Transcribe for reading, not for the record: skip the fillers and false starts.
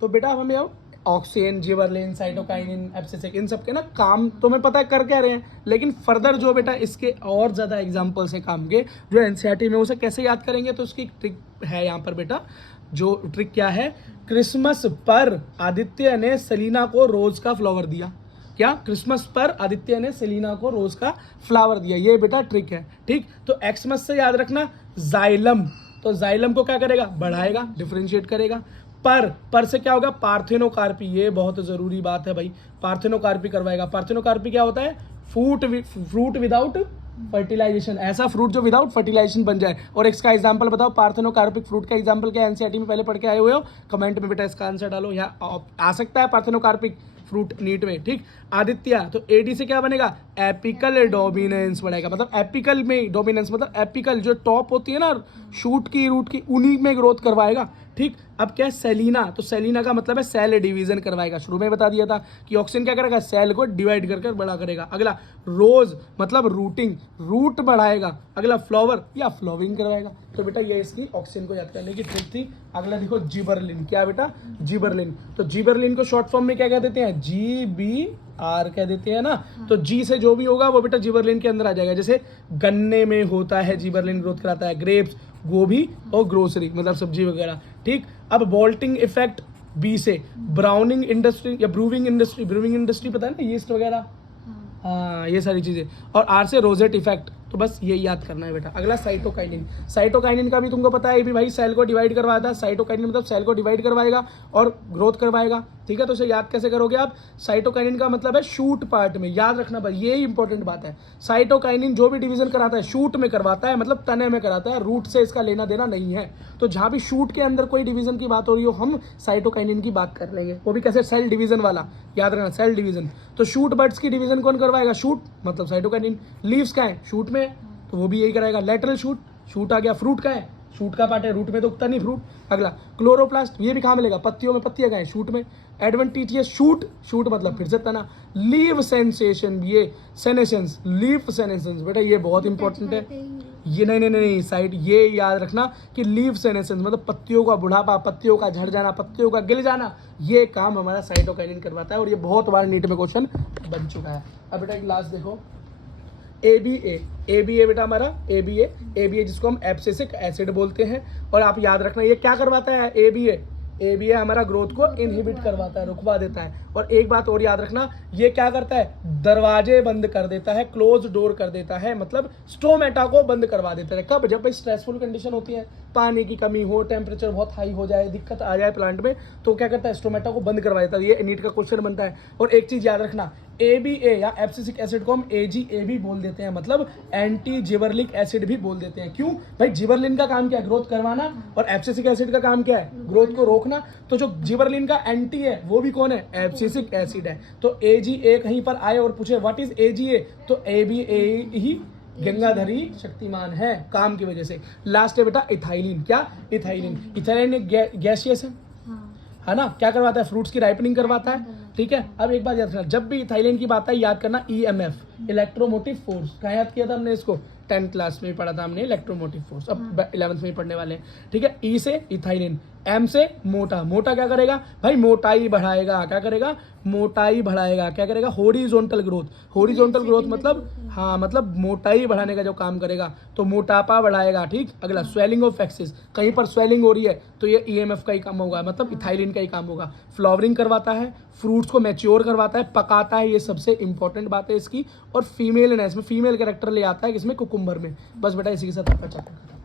तो बेटा हमें अब ऑक्सिन, जिबरलिन, साइटोकाइनिन, एब्सिसिक, इन सब के ना काम तुम्हें पता है कर क्या रहे हैं, लेकिन फर्दर जो बेटा इसके और ज़्यादा एग्जाम्पल्स हैं काम के जो एनसीईआरटी में, उसे कैसे याद करेंगे, तो उसकी ट्रिक है यहाँ पर बेटा। जो ट्रिक क्या है, क्रिसमस पर आदित्य ने सेलिना को रोज का फ्लावर दिया। क्या, क्रिसमस पर आदित्य ने सेलिना को रोज का फ्लावर दिया, ये बेटा ट्रिक है। ठीक, तो एक्समस से याद रखना जाइलम, तो जाइलम को क्या करेगा, बढ़ाएगा, डिफरेंशिएट करेगा। पर से क्या होगा, पार्थेनोकार्पी, ये बहुत जरूरी बात है भाई, पार्थेनोकार्पी करवाएगा। पार्थेनोकार्पी क्या होता है, फ्रूट विदाउट फर्टिलाइजेशन, ऐसा फ्रूट जो विदाउट फर्टिलाइजेशन बन जाए। और इसका एग्जांपल बताओ, पार्थेनोकार्पिक फ्रूट का एग्जांपल क्या है, एनसीईआरटी में पहले पढ़ के आए हुए हो, कमेंट में बेटा इसका आंसर डालो, यहाँ आ सकता है पार्थेनोकार्पिक फ्रूट नीट में। ठीक, आदित्य, तो एडी से क्या बनेगा, एपिकल डोमिनेंस बढ़ेगा, मतलब एपिकल में डोमिनेंस, मतलब एपिकल जो टॉप होती है ना शूट की, रूट की, उन्हीं में ग्रोथ करवाएगा। ठीक, अब क्या है सेलिना, तो सेलिना का मतलब है सेल डिवीजन करवाएगा, शुरू में बता दिया था कि ऑक्सीजन क्या करेगा, सेल को डिवाइड कर बड़ा करेगा। अगला रोज मतलब रूटिंग, रूट बढ़ाएगा। अगला फ्लावर या फ्लावरिंग करवाएगा। तो बेटा ये इसकी ऑक्सीजन को याद करने की ट्रिक थी। अगला देखो जिबरलिन, क्या बेटा, जिबरलिन, तो जिबरलिन को शॉर्ट फॉर्म में क्या कह देते हैं, GBR कह देते हैं ना। तो जी से जो भी होगा वो बेटा जिबरलिन के अंदर आ जाएगा। जैसे गन्ने में होता है जिबरलिन, ग्रोथ कराता है, ग्रेप्स, गोभी और ग्रोसरी मतलब सब्जी वगैरह। ठीक, अब बोल्टिंग इफेक्ट बी से, ब्राउनिंग इंडस्ट्री या ब्रूविंग इंडस्ट्री पता है ना, यीस्ट वगैरह, हाँ ये सारी चीजें। और आर से रोजेट इफेक्ट, तो बस ये याद करना है बेटा। अगला साइटोकाइनिन, साइटोकाइनिन का भी तुमको पता है, ये भी भाई सेल को डिवाइड करवाता है। साइटोकाइनिन मतलब सेल को डिवाइड करवाएगा और ग्रोथ करवाएगा। ठीक है, तो इसे याद कैसे करोगे आप, साइटोकाइनिन का मतलब है शूट पार्ट में, याद रखना भाई, ये इंपॉर्टेंट बात है। साइटोकाइनिन जो भी डिवीजन कराता है शूट में करवाता है, मतलब तने में कराता है, रूट से इसका लेना देना नहीं है। तो जहां भी शूट के अंदर कोई डिवीजन की बात हो रही हो, हम साइटोकाइनिन की बात कर लेंगे, वो भी कैसे, सेल डिवीजन वाला, याद रखना सेल डिवीजन। तो शूट बर्ड्स की डिवीजन कौन करवाएगा, शूट मतलब साइटोकाइनिन। लीव्स का है, शूट में, तो वो भी यही कराएगा। लेटरल शूट, शूट आ गया, फ्रूट का है, शूट का पार्ट है, रूट में तो उगता नहीं फ्रूट। अगला क्लोरोप्लास्ट, ये भी कहाँ मिलेगा, पत्तियों में, पत्तियां कहाँ है, शूट में। एडवेंटिशियस शूट, शूट मतलब फिर से तना। लीव सेंसेशन, ये सेनेसेंस, लीफ सेनेसेंस बेटा ये बहुत इंपॉर्टेंट है। ये नहीं साइड, ये याद रखना कि लीफ सेनेसेंस मतलब पत्तियों का बुढ़ापा, पत्तियों का झड़ जाना, पत्तियों का गिल जाना, ये काम हमारा साइटोकाइनिन करवाता है। और ये बहुत बार नीट में क्वेश्चन बन चुका है। अब बेटा एक लास्ट देखो, ABA बेटा हमारा ABA जिसको हम एब्सिसिक एसिड बोलते हैं। और आप याद रखना ये क्या करवाता है, ABA हमारा ग्रोथ को इनहिबिट करवाता है, रुकवा देता है। और एक बात और याद रखना, ये क्या करता है, दरवाजे बंद कर देता है, क्लोज डोर कर देता है, मतलब स्टोमेटा को बंद करवा देता है। कब, जब स्ट्रेसफुल कंडीशन होती है, पानी की कमी हो, टेम्परेचर बहुत हाई हो जाए, दिक्कत आ जाए प्लांट में, तो क्या करता है, स्टोमेटा को बंद करवा देता है। ये नीट का क्वेश्चन बनता है। और एक चीज याद रखना, ABA या एब्सिसिक एसिड को हम AGA बोल देते हैं, मतलब एंटी जिबरलिक एसिड भी बोल देते हैं। क्यों भाई, जिबरलिन का काम क्या है, ग्रोथ करवाना, और एब्सिसिक एसिड का काम क्या है, ग्रोथ को रोकना। तो जो जिबरलिन का एंटी है वो भी कौन है, एब्सिसिक एसिड है। तो AGA कहीं पर आए और पूछे व्हाट इज AGA, तो ABA ही गंगाधरी शक्तिमान है काम की वजह से। लास्ट है बेटा इथाइलिन, क्या, इथाइलिन गैसियस है ना, क्या करवाता है, फ्रूट्स की राइपनिंग करवाता है। ठीक है, अब एक बात याद रखना, जब भी इथाइलिन की बात है याद करना EMF, इलेक्ट्रोमोटिव फोर्स। कहाँ याद किया था हमने इसको, 10th क्लास में पढ़ा था हमने इलेक्ट्रोमोटिव फोर्स, अब 11th में ही पढ़ने वाले हैं। ठीक है, E से इथाइलिन, M से मोटा, मोटा क्या करेगा भाई, मोटाई बढ़ाएगा, क्या करेगा, मोटाई बढ़ाएगा, क्या करेगा, हॉरिजॉन्टल ग्रोथ। हॉरिजॉन्टल ग्रोथ मतलब हाँ, मतलब मोटाई बढ़ाने का जो काम करेगा, तो मोटापा बढ़ाएगा। ठीक, अगला स्वेलिंग ऑफ एक्सिस, कहीं पर स्वेलिंग हो रही है तो ये EMF का ही काम होगा, मतलब इथाइलिन का ही काम होगा। फ्लावरिंग करवाता है, फ्रूट्स को मैच्योर करवाता है, पकाता है, ये सबसे इंपॉर्टेंट बात है इसकी। और फीमेलनेस में फीमेल कैरेक्टर ले आता है, किसमें, कुकुम्बर में। बस बेटा इसी के साथ आपका चैप्टर